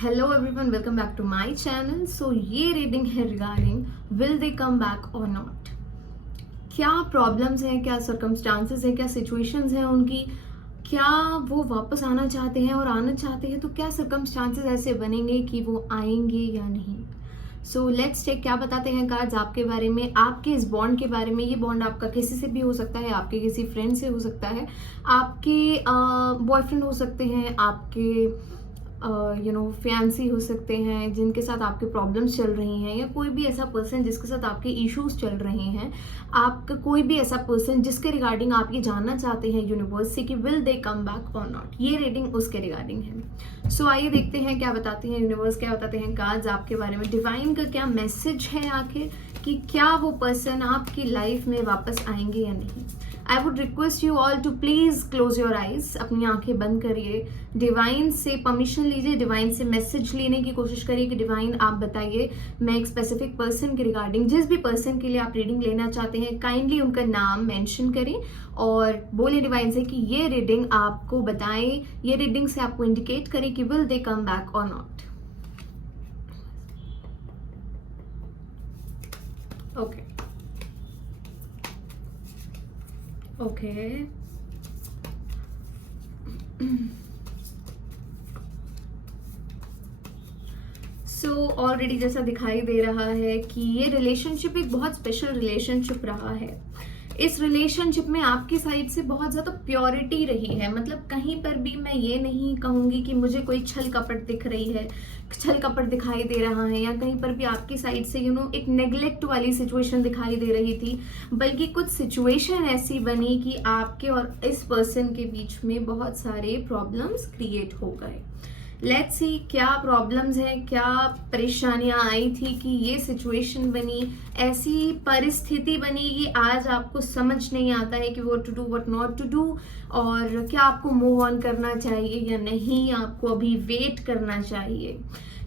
Hello everyone, welcome back to my channel. So ये reading है regarding will they come back और not. क्या problems हैं, क्या सर्कमस्टांसेस हैं, क्या सिचुएशंस हैं उनकी, क्या वो वापस आना चाहते हैं, और आना चाहते हैं तो क्या सर्कमस्टांसेस ऐसे बनेंगे कि वो आएंगे या नहीं। सो लेट्स चेक क्या बताते हैं कार्ड्स आपके बारे में, आपके इस बॉन्ड के बारे में। ये बॉन्ड आपका किसी से भी हो सकता है, आपके किसी फ्रेंड से हो सकता है, आपके बॉयफ्रेंड हो सकते हैं, आपके फियांसी हो सकते हैं जिनके साथ आपके प्रॉब्लम्स चल रही हैं, या कोई भी ऐसा पर्सन जिसके साथ आपके इश्यूज चल रहे हैं, आपका कोई भी ऐसा पर्सन जिसके रिगार्डिंग आप ये जानना चाहते हैं यूनिवर्स से कि विल दे कम बैक और नॉट। ये रीडिंग उसके रिगार्डिंग है। सो आइए देखते हैं क्या बताते हैं यूनिवर्स, क्या बताते हैं कार्ड्स आपके बारे में। डिवाइन का क्या मैसेज है आखिर, कि क्या वो पर्सन आपकी लाइफ में वापस आएंगे या नहीं। I would request you all to please close your eyes, अपनी आंखें बंद करिए, डिवाइन से परमिशन लीजिए, डिवाइन से मैसेज लेने की कोशिश करिए कि डिवाइन आप बताइए, मैं एक स्पेसिफिक पर्सन के रिगार्डिंग, जिस भी पर्सन के लिए आप रीडिंग लेना चाहते हैं, काइंडली उनका नाम मेंशन करें और बोले डिवाइन से कि ये रीडिंग आपको बताएं, ये रीडिंग से आपको इंडिकेट करें कि विल दे कम बैक और not. Okay okay so already जैसा दिखाई दे रहा है कि ये रिलेशनशिप एक बहुत स्पेशल रिलेशनशिप रहा है। इस रिलेशनशिप में आपकी साइड से बहुत ज़्यादा प्योरिटी रही है। मतलब कहीं पर भी मैं ये नहीं कहूँगी कि मुझे कोई छल कपट दिख रही है, छल कपट दिखाई दे रहा है, या कहीं पर भी आपकी साइड से एक नेग्लेक्ट वाली सिचुएशन दिखाई दे रही थी, बल्कि कुछ सिचुएशन ऐसी बनी कि आपके और इस पर्सन के बीच में बहुत सारे प्रॉब्लम्स क्रिएट हो गए। लेट्स सी क्या प्रॉब्लम्स हैं, क्या परेशानियां आई थी कि ये सिचुएशन बनी, ऐसी परिस्थिति बनी कि आज आपको समझ नहीं आता है कि what to do what not to do, और क्या आपको मूव ऑन करना चाहिए या नहीं, आपको अभी वेट करना चाहिए।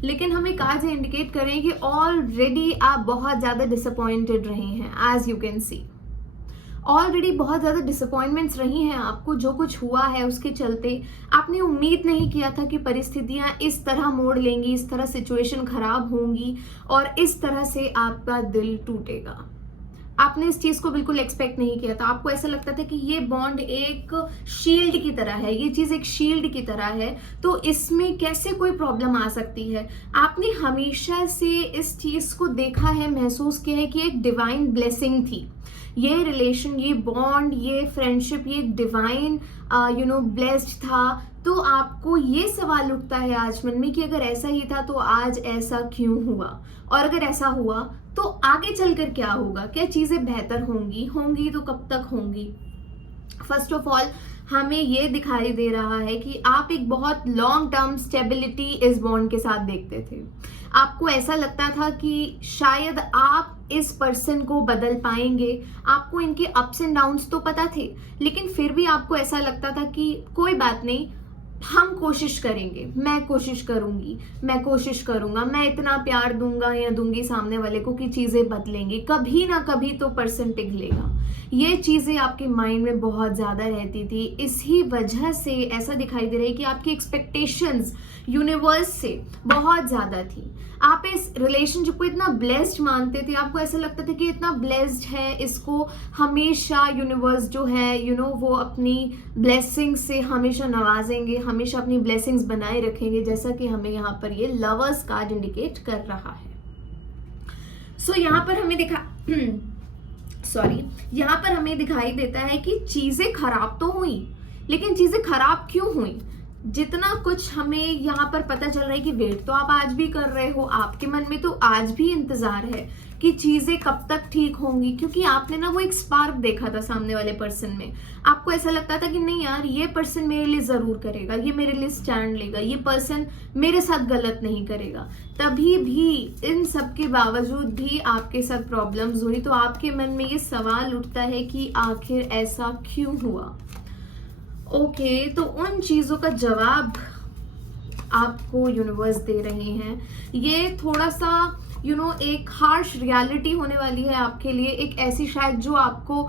लेकिन हमें कार्ड्स इंडिकेट करें कि ऑलरेडी आप बहुत ज़्यादा डिसअपॉइंटेड रहे हैं। As you can see already बहुत ज़्यादा डिसअपॉइंटमेंट्स रही हैं आपको, जो कुछ हुआ है उसके चलते आपने उम्मीद नहीं किया था कि परिस्थितियां इस तरह मोड़ लेंगी, इस तरह सिचुएशन खराब होंगी और इस तरह से आपका दिल टूटेगा। आपने इस चीज़ को बिल्कुल एक्सपेक्ट नहीं किया था। आपको ऐसा लगता था कि ये बॉन्ड एक शील्ड की तरह है, ये चीज़ एक शील्ड की तरह है, तो इसमें कैसे कोई प्रॉब्लम आ सकती है। आपने हमेशा से इस चीज़ को देखा है, महसूस किया है कि एक डिवाइन ब्लेसिंग थी ये रिलेशन, ये बॉन्ड, ये फ्रेंडशिप, ये डिवाइन ब्लेस्ड था। तो आपको ये सवाल उठता है आज मन में कि अगर ऐसा ही था तो आज ऐसा क्यों हुआ, और अगर ऐसा हुआ तो आगे चलकर क्या होगा, क्या चीज़ें बेहतर होंगी तो कब तक होंगी। फर्स्ट ऑफ ऑल हमें ये दिखाई दे रहा है कि आप एक बहुत लॉन्ग टर्म स्टेबिलिटी इस बॉन्ड के साथ देखते थे। आपको ऐसा लगता था कि शायद आप इस पर्सन को बदल पाएंगे। आपको इनके अप्स एंड डाउन्स तो पता थे, लेकिन फिर भी आपको ऐसा लगता था कि कोई बात नहीं, हम कोशिश करेंगे, मैं कोशिश करूंगी, मैं कोशिश करूंगा, मैं इतना प्यार दूंगा या दूंगी सामने वाले को कि चीजें बदलेंगी, कभी ना कभी तो पर्सन पिघलेगा। ये चीजें आपके माइंड में बहुत ज्यादा रहती थी। इसी वजह से ऐसा दिखाई दे रहा है कि आपकी एक्सपेक्टेशंस यूनिवर्स से बहुत ज्यादा थी। आप इस रिलेशनशिप को इतना ब्लेस्ड मानते थे, आपको ऐसा लगता था कि इतना ब्लेस्ड है, इसको हमेशा यूनिवर्स जो है वो अपनी ब्लेसिंग से हमेशा नवाजेंगे, हमेशा अपनी ब्लेसिंग्स बनाए रखेंगे, जैसा कि हमें यहाँ पर ये लवर्स कार्ड इंडिकेट कर रहा है। सो यहाँ पर हमें यहाँ पर हमें दिखाई देता है कि चीजें खराब तो हुई, लेकिन चीजें खराब क्यों हुई, जितना कुछ हमें यहाँ पर पता चल रहा है कि वेट तो आप आज भी कर रहे हो, आपके मन में तो आज भी इंतजार है कि चीजें कब तक ठीक होंगी, क्योंकि आपने वो एक स्पार्क देखा था सामने वाले पर्सन में। आपको ऐसा लगता था कि नहीं यार, ये पर्सन मेरे लिए जरूर करेगा, ये मेरे लिए स्टैंड लेगा, ये पर्सन मेरे साथ गलत नहीं करेगा। तभी भी इन सब के बावजूद भी आपके साथ प्रॉब्लम्स हुई, तो आपके मन में ये सवाल उठता है कि आखिर ऐसा क्यों हुआ। ओके, तो उन चीज़ों का जवाब आपको यूनिवर्स दे रहे हैं। ये थोड़ा सा एक हार्श रियलिटी होने वाली है आपके लिए, एक ऐसी शायद जो आपको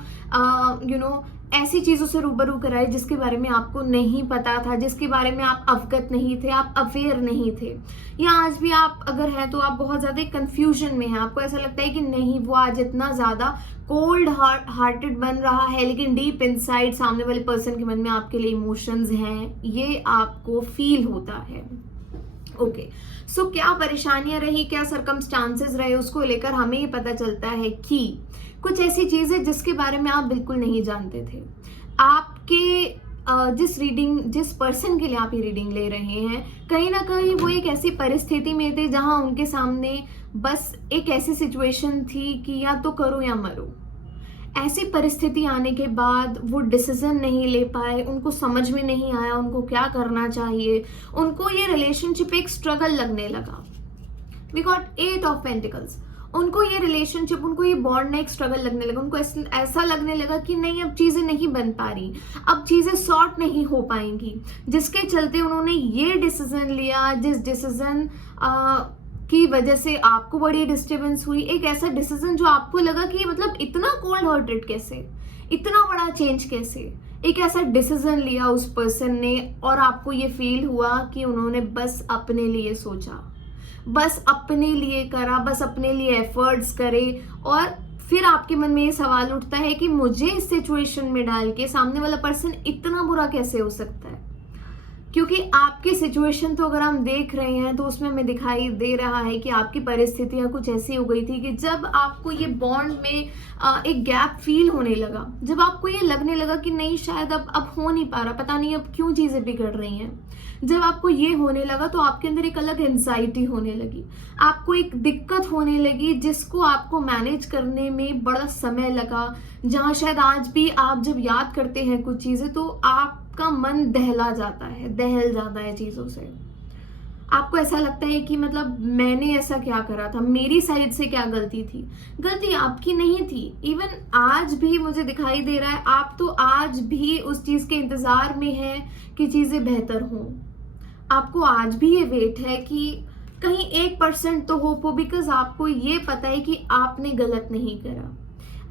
ऐसी चीज़ों से रूबरू कराए जिसके बारे में आपको नहीं पता था, जिसके बारे में आप अवगत नहीं थे, आप अवेयर नहीं थे, या आज भी आप अगर हैं तो आप बहुत ज़्यादा कंफ्यूजन में हैं, आपको ऐसा लगता है कि नहीं वो आज इतना ज़्यादा कोल्ड हार्टेड बन रहा है, लेकिन डीप इनसाइड सामने वाले पर्सन के मन में आपके लिए इमोशंस हैं, ये आपको फील होता है। ओके, सो क्या परेशानियां रही, क्या सरकमस्टांसेस रहे, उसको लेकर हमें ये पता चलता है कि कुछ ऐसी चीजें जिसके बारे में आप बिल्कुल नहीं जानते थे। आपके जिस पर्सन के लिए आप ये रीडिंग ले रहे हैं, कहीं ना कहीं वो एक ऐसी परिस्थिति में थे जहां उनके सामने बस एक ऐसी सिचुएशन थी कि या तो करो या मरो। ऐसी परिस्थिति आने के बाद वो डिसीजन नहीं ले पाए, उनको समझ में नहीं आया उनको क्या करना चाहिए, उनको ये रिलेशनशिप एक स्ट्रगल लगने लगा। We got 8 of pentacles. उनको ये रिलेशनशिप, उनको ये बॉन्ड ना एक स्ट्रगल लगने लगा, उनको ऐसा लगने लगा कि नहीं अब चीज़ें नहीं बन पा रही, अब चीज़ें सॉर्ट नहीं हो पाएंगी, जिसके चलते उन्होंने ये डिसीजन लिया जिस डिसीजन की वजह से आपको बड़ी डिस्टर्बेंस हुई। एक ऐसा डिसीजन जो आपको लगा कि मतलब इतना कोल्ड हार्टेड कैसे, इतना बड़ा चेंज कैसे, एक ऐसा डिसीजन लिया उस पर्सन ने और आपको ये फील हुआ कि उन्होंने बस अपने लिए सोचा, बस अपने लिए करा, बस अपने लिए एफर्ट्स करे। और फिर आपके मन में ये सवाल उठता है कि मुझे इस सिचुएशन में डाल के सामने वाला पर्सन इतना बुरा कैसे हो सकता है, क्योंकि आपकी सिचुएशन तो अगर हम देख रहे हैं तो उसमें हमें दिखाई दे रहा है कि आपकी परिस्थितियां कुछ ऐसी हो गई थी कि जब आपको ये बॉन्ड में एक गैप फील होने लगा, जब आपको ये लगने लगा कि नहीं शायद अब हो नहीं पा रहा, पता नहीं अब क्यों चीज़ें बिगड़ रही हैं, जब आपको ये होने लगा तो आपके अंदर एक अलग एंजाइटी होने लगी, आपको एक दिक्कत होने लगी जिसको आपको मैनेज करने में बड़ा समय लगा। जहाँ शायद आज भी आप जब याद करते हैं कुछ चीज़ें तो आपका मन दहल जाता है चीज़ों से। आपको ऐसा लगता है कि मतलब मैंने ऐसा क्या करा था, मेरी साइड से क्या गलती थी। गलती आपकी नहीं थी। इवन आज भी मुझे दिखाई दे रहा है आप तो आज भी उस चीज़ के इंतज़ार में हैं कि चीज़ें बेहतर हों। आपको आज भी ये वेट है कि कहीं 1% तो होप हो, बिकॉज आपको ये पता है कि आपने गलत नहीं करा।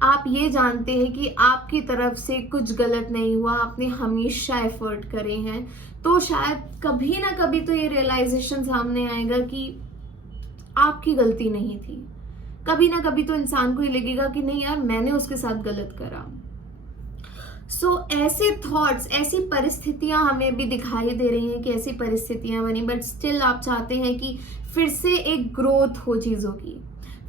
आप ये जानते हैं कि आपकी तरफ से कुछ गलत नहीं हुआ, आपने हमेशा एफर्ट करे हैं। तो शायद कभी ना कभी तो ये रियलाइजेशन सामने आएगा कि आपकी गलती नहीं थी। कभी ना कभी तो इंसान को ये लगेगा कि नहीं यार मैंने उसके साथ गलत करा। सो ऐसे थॉट्स, ऐसी परिस्थितियां हमें भी दिखाई दे रही हैं कि ऐसी परिस्थितियां बनी, बट स्टिल आप चाहते हैं कि फिर से एक ग्रोथ हो चीज़ों की,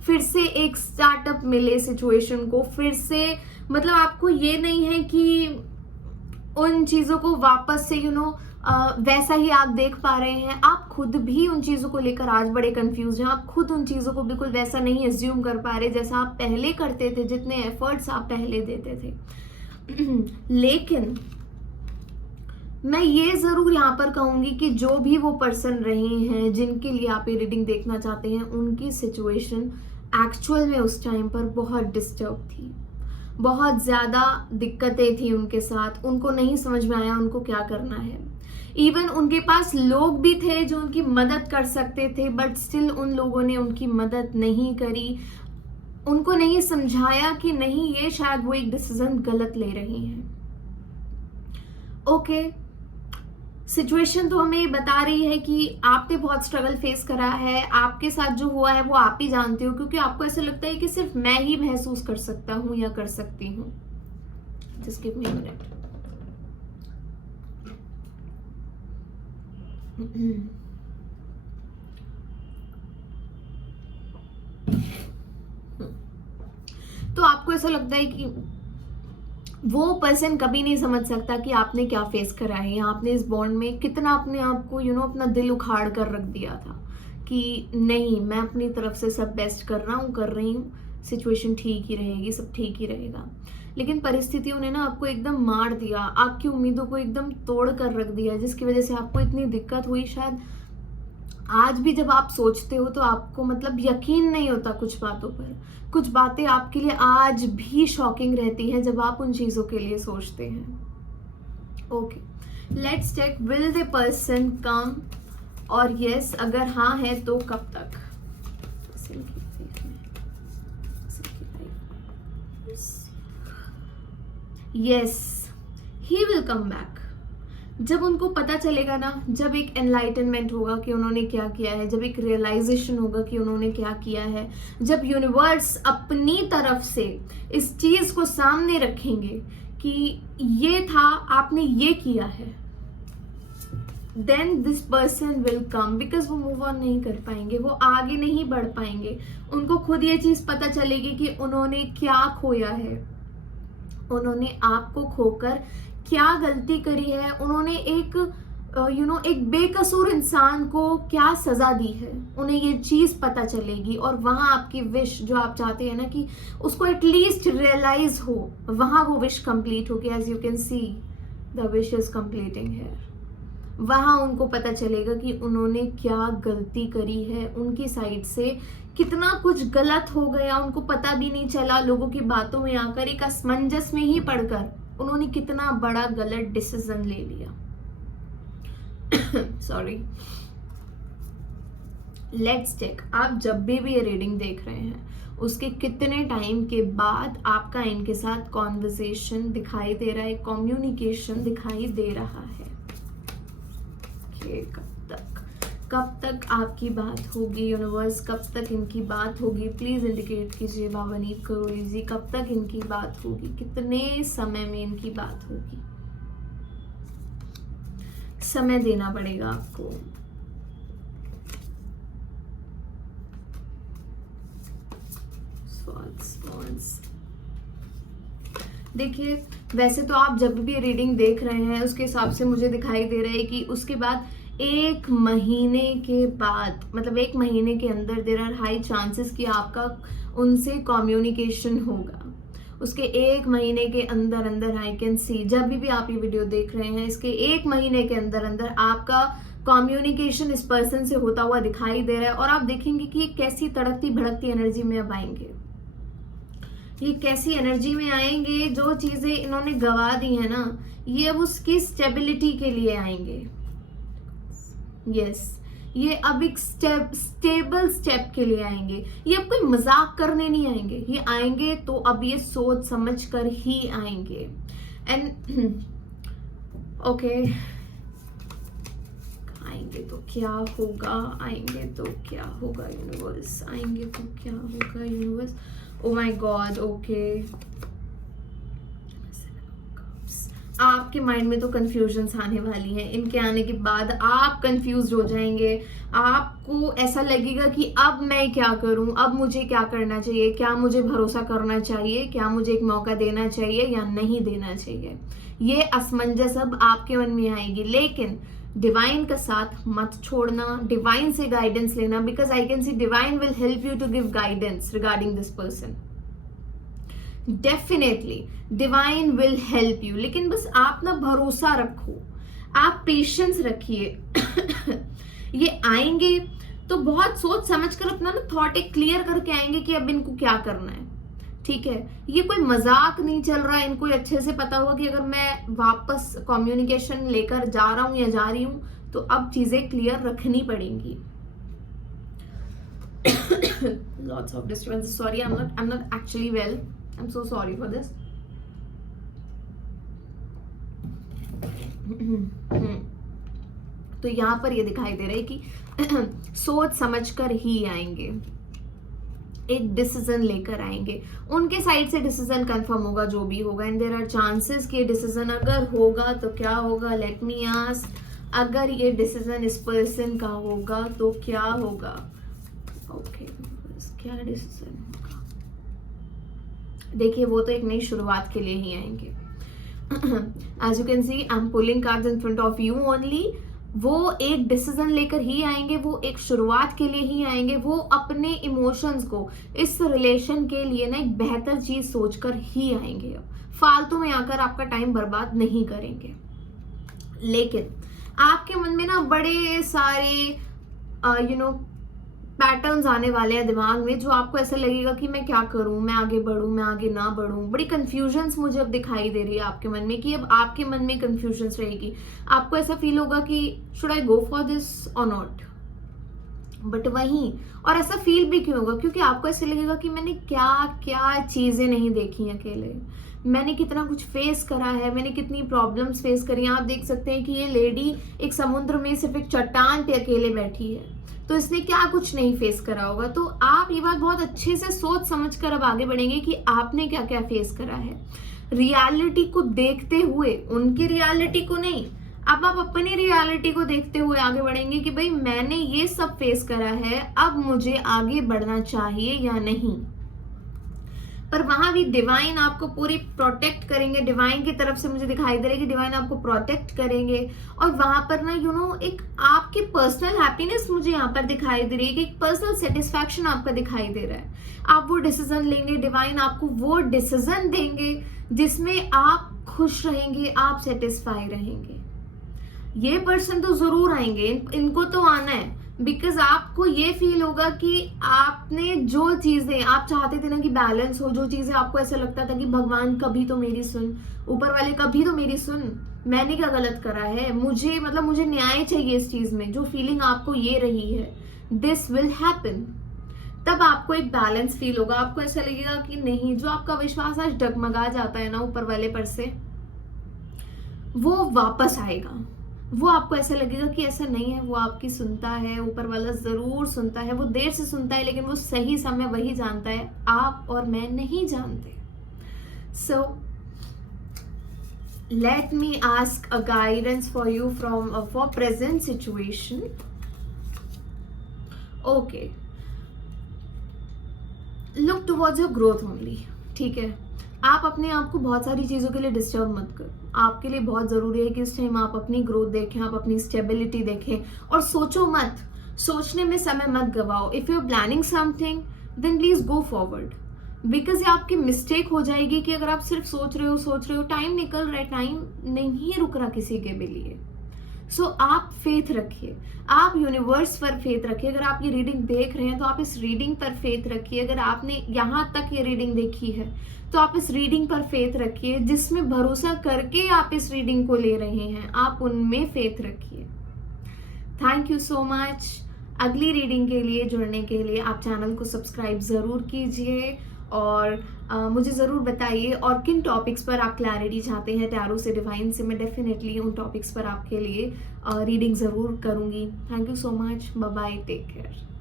फिर से एक स्टार्टअप मिले सिचुएशन को, फिर से मतलब आपको ये नहीं है कि उन चीज़ों को वापस से वैसा ही आप देख पा रहे हैं। आप खुद भी उन चीज़ों को लेकर आज बड़े कंफ्यूज हैं। आप खुद उन चीज़ों को बिल्कुल वैसा नहीं एज्यूम कर पा रहे जैसा आप पहले करते थे, जितने एफर्ट्स आप पहले देते थे। लेकिन मैं ये ज़रूर यहाँ पर कहूँगी कि जो भी वो पर्सन रहे हैं जिनके लिए आप ये रीडिंग देखना चाहते हैं, उनकी सिचुएशन एक्चुअल में उस टाइम पर बहुत डिस्टर्ब थी, बहुत ज़्यादा दिक्कतें थी उनके साथ, उनको नहीं समझ में आया उनको क्या करना है। इवन उनके पास लोग भी थे जो उनकी मदद कर सकते थे, बट स्टिल उन लोगों ने उनकी मदद नहीं करी, उनको नहीं समझाया कि नहीं ये शायद वो एक डिसीजन गलत ले रही हैं। ओके, सिचुएशन तो हमें बता रही है कि आपने बहुत स्ट्रगल फेस करा है, आपके साथ जो हुआ है वो आप ही जानते हो, क्योंकि आपको ऐसा लगता है कि सिर्फ मैं ही महसूस कर सकता हूँ या कर सकती हूँ। Just give me a minute. तो आपको ऐसा लगता है कि वो पर्सन कभी नहीं समझ सकता कि आपने क्या फेस करा है, या आपने इस बॉन्ड में कितना अपने आप को अपना दिल उखाड़ कर रख दिया था कि नहीं मैं अपनी तरफ से सब बेस्ट कर रही हूँ, सिचुएशन ठीक ही रहेगी, सब ठीक ही रहेगा। लेकिन परिस्थितियों ने आपको एकदम मार दिया, आपकी उम्मीदों को एकदम तोड़ कर रख दिया, जिसकी वजह से आपको इतनी दिक्कत हुई। शायद आज भी जब आप सोचते हो तो आपको मतलब यकीन नहीं होता कुछ बातों पर, कुछ बातें आपके लिए आज भी शॉकिंग रहती हैं जब आप उन चीज़ों के लिए सोचते हैं। Okay, let's check will the person come, और यस अगर हाँ है तो कब तक। Yes, he will come back. जब उनको पता चलेगा ना, जब एक एनलाइटनमेंट होगा कि उन्होंने क्या किया है, जब एक रियलाइजेशन होगा कि उन्होंने क्या किया है, जब यूनिवर्स अपनी तरफ से इस चीज को सामने रखेंगे कि ये था, आपने ये किया है, then this person will come. Because वो मूव ऑन नहीं कर पाएंगे, वो आगे नहीं बढ़ पाएंगे। उनको खुद ये चीज पता चलेगी कि उन्होंने क्या खोया है, उन्होंने आपको खोकर क्या गलती करी है, उन्होंने एक एक बेकसूर इंसान को क्या सजा दी है, उन्हें ये चीज पता चलेगी। और वहां आपकी विश जो आप चाहते हैं ना कि उसको एटलीस्ट रियलाइज हो, वहां वो विश कंप्लीट होगी। As you can see the wish is completing here. वहां उनको पता चलेगा कि उन्होंने क्या गलती करी है, उनकी साइड से कितना कुछ गलत हो गया, उनको पता भी नहीं चला। लोगों की बातों में आकर एक असमंजस में ही पड़कर उन्होंने कितना बड़ा गलत डिसीजन ले लिया। सॉरी। लेट्स चेक, आप जब भी ये रीडिंग देख रहे हैं उसके कितने टाइम के बाद आपका इनके साथ कॉन्वर्सेशन दिखाई दे रहा है, कम्युनिकेशन दिखाई दे रहा है। कब तक आपकी बात होगी यूनिवर्स, कब तक इनकी बात होगी? प्लीज इंडिकेट कीजिए बावनीत करो इजी, कब तक इनकी बात होगी, कितने समय में इनकी बात होगी? समय देना पड़ेगा आपको। देखिए, वैसे तो आप जब भी रीडिंग देख रहे हैं उसके हिसाब से मुझे दिखाई दे रहा है कि उसके बाद 1 महीने के बाद, मतलब 1 महीने के अंदर देयर आर हाई चांसेस कि आपका उनसे कम्युनिकेशन होगा। उसके 1 महीने के अंदर अंदर आई कैन सी, जब भी आप ये वीडियो देख रहे हैं इसके 1 महीने के अंदर अंदर आपका कम्युनिकेशन इस पर्सन से होता हुआ दिखाई दे रहा है। और आप देखेंगे कि कैसी तड़कती भड़कती एनर्जी में अब आएंगे, ये कैसी एनर्जी में आएंगे। जो चीजें इन्होंने गवा दी है ना, ये अब उसकी स्टेबिलिटी के लिए आएंगे। यस, ये अब एक स्टेबल स्टेप के लिए आएंगे। ये अब कोई मजाक करने नहीं आएंगे, ये आएंगे तो अब ये सोच समझ कर ही आएंगे। एंड ओके, आएंगे तो क्या होगा, आएंगे तो क्या होगा यूनिवर्स, आएंगे तो क्या होगा universe. Oh my God, okay. आपके माइंड में तो कंफ्यूजन्स आने वाली हैं। इनके आने के बाद आप कंफ्यूज हो जाएंगे। आपको ऐसा लगेगा कि अब मैं क्या करूं, अब मुझे क्या करना चाहिए, क्या मुझे भरोसा करना चाहिए, क्या मुझे एक मौका देना चाहिए या नहीं देना चाहिए। ये असमंजस अब आपके मन में आएगी। लेकिन डिवाइन का साथ मत छोड़ना, डिवाइन से गाइडेंस लेना, because I can see divine will help you to give guidance regarding this person. Definitely divine will help you, लेकिन बस आप ना भरोसा रखो, आप पेशेंस रखिए। ये आएंगे तो बहुत सोच समझ कर अपना ना थॉट एक क्लियर करके आएंगे कि अब इनको क्या करना है। ठीक है, ये कोई मजाक नहीं चल रहा है। इनको अच्छे से पता होगा कि अगर मैं वापस कम्युनिकेशन लेकर जा रहा हूं या जा रही हूं तो अब चीजें क्लियर रखनी पड़ेंगी। Lots of disturbance. Sorry, I'm not actually well. I'm so sorry for this. तो यहाँ पर ये दिखाई दे रहा है कि सोच समझकर ही आएंगे, एक डिसीजन लेकर आएंगे। उनके साइड से डिसीजन कंफर्म होगा जो भी होगा। एंड देयर आर चांसेस कि डिसीजन अगर होगा तो क्या होगा, लेट मी आस्क, अगर ये डिसीजन इस पर्सन का होगा तो क्या होगा? ओके, क्या डिसीजन होगा? देखिए, वो तो एक नई शुरुआत के लिए ही आएंगे। As you can see, I'm pulling cards in front of you only. वो एक डिसीजन लेकर ही आएंगे, वो एक शुरुआत के लिए ही आएंगे। वो अपने इमोशंस को इस रिलेशन के लिए ना एक बेहतर चीज सोचकर ही आएंगे। फालतू में आकर आपका टाइम बर्बाद नहीं करेंगे। लेकिन आपके मन में ना बड़े सारे पैटर्न्स आने वाले हैं दिमाग में, जो आपको ऐसा लगेगा कि मैं क्या करूं, मैं आगे बढ़ूं, मैं आगे ना बढ़ूं। बड़ी कंफ्यूजन्स मुझे अब दिखाई दे रही है आपके मन में, कि अब आपके मन में कंफ्यूजन्स रहेगी। आपको ऐसा फील होगा कि should I go for this और नॉट, बट वहीं, और ऐसा फील भी क्यों होगा, क्योंकि आपको ऐसे लगेगा कि मैंने क्या क्या चीज़ें नहीं देखी अकेले, मैंने कितना कुछ फेस करा है, मैंने कितनी प्रॉब्लम्स फेस करी हैं। आप देख सकते हैं कि ये लेडी एक समुद्र में सिर्फ एक चट्टान पे अकेले बैठी है, तो इसने क्या कुछ नहीं फेस करा होगा। तो आप ये बात बहुत अच्छे से सोच समझ कर अब आगे बढ़ेंगे कि आपने क्या क्या फेस करा है, रियलिटी को देखते हुए, उनकी रियलिटी को नहीं। अब आप अपनी रियलिटी को देखते हुए आगे बढ़ेंगे कि भाई मैंने ये सब फेस करा है, अब मुझे आगे बढ़ना चाहिए या नहीं। पर वहां भी डिवाइन आपको पूरी प्रोटेक्ट करेंगे, डिवाइन की तरफ से मुझे दिखाई दे रहा है कि डिवाइन आपको प्रोटेक्ट करेंगे। और वहां पर ना एक आपकी पर्सनल हैप्पीनेस मुझे यहाँ पर दिखाई दे रही है कि एक पर्सनल सेटिस्फैक्शन आपका दिखाई दे रहा है। आप वो डिसीजन लेंगे, डिवाइन आपको वो डिसीजन देंगे जिसमें आप खुश रहेंगे, आप सेटिस्फाई रहेंगे। ये पर्सन तो जरूर आएंगे, इनको तो आना है, बिकॉज आपको ये फील होगा कि आपने जो चीजें आप चाहते थे ना कि बैलेंस हो, जो चीजें आपको ऐसा लगता था कि भगवान कभी तो मेरी सुन, ऊपर वाले कभी तो मेरी सुन, मैंने क्या गलत करा है, मुझे मुझे न्याय चाहिए इस चीज में, जो फीलिंग आपको ये रही है, दिस विल हैपन। तब आपको एक बैलेंस फील होगा, आपको ऐसा लगेगा कि नहीं, जो आपका विश्वास आज डगमगा जाता है ना ऊपर वाले पर से, वो वापस आएगा। वो आपको ऐसा लगेगा कि ऐसा नहीं है, वो आपकी सुनता है, ऊपर वाला जरूर सुनता है, वो देर से सुनता है लेकिन वो सही समय वही जानता है, आप और मैं नहीं जानते। So let me ask a guidance for you from for present situation. Okay, look towards your growth only. ठीक है, आप अपने आप को बहुत सारी चीज़ों के लिए डिस्टर्ब मत करो। आपके लिए बहुत ज़रूरी है कि इस टाइम आप अपनी ग्रोथ देखें, आप अपनी स्टेबिलिटी देखें, और सोचो मत, सोचने में समय मत गवाओ। If you are planning something then please go forward, because ये आपकी मिस्टेक हो जाएगी कि अगर आप सिर्फ सोच रहे हो, टाइम निकल रहा है, टाइम नहीं रुक रहा किसी के भी लिए। सो आप फेथ रखिए, आप यूनिवर्स पर फेथ रखिए। अगर आप ये रीडिंग देख रहे हैं तो आप इस रीडिंग पर फेथ रखिए। अगर आपने यहाँ तक ये रीडिंग देखी है तो आप इस रीडिंग पर फेथ रखिए, जिसमें भरोसा करके आप इस रीडिंग को ले रहे हैं, आप उनमें फेथ रखिए। Thank you so much. अगली रीडिंग के लिए जुड़ने के लिए आप चैनल को सब्सक्राइब ज़रूर कीजिए, और मुझे ज़रूर बताइए और किन टॉपिक्स पर आप क्लैरिटी चाहते हैं टैरो से, डिवाइन से। मैं डेफिनेटली उन टॉपिक्स पर आपके लिए रीडिंग ज़रूर करूँगी। Thank you so much, bye bye, take care.